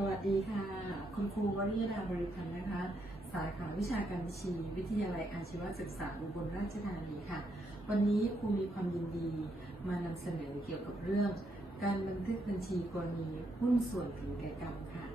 สวัสดีค่ะ คุณครูวริยดาบริพันธ์นะคะ สาขาวิชาการบัญชี วิทยาลัยอาชีวศึกษาอุบลราชธานีค่ะ วันนี้ครูมีความยินดีมานำเสนอเกี่ยวกับเรื่อง การบันทึกบัญชีกรณีหุ้นส่วนถึงแก่กรรมค่ะ